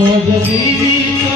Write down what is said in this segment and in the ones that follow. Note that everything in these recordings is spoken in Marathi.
وجديد الكون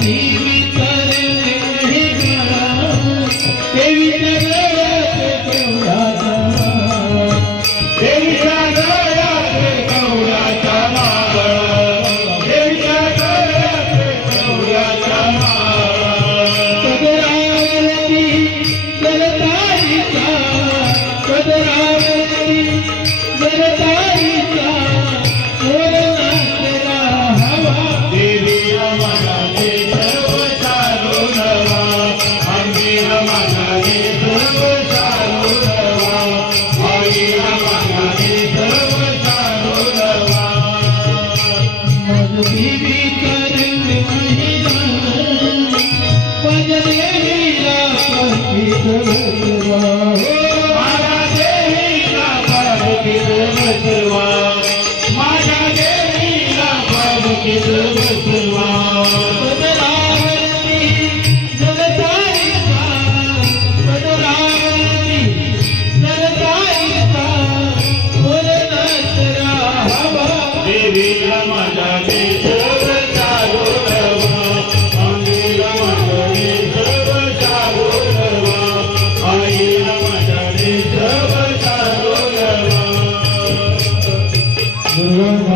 see. माता रे तुकालू नवा आई नामा दे तरवर चालो नवा मनु जीविक करू हे दान पजले लीला संत तरवर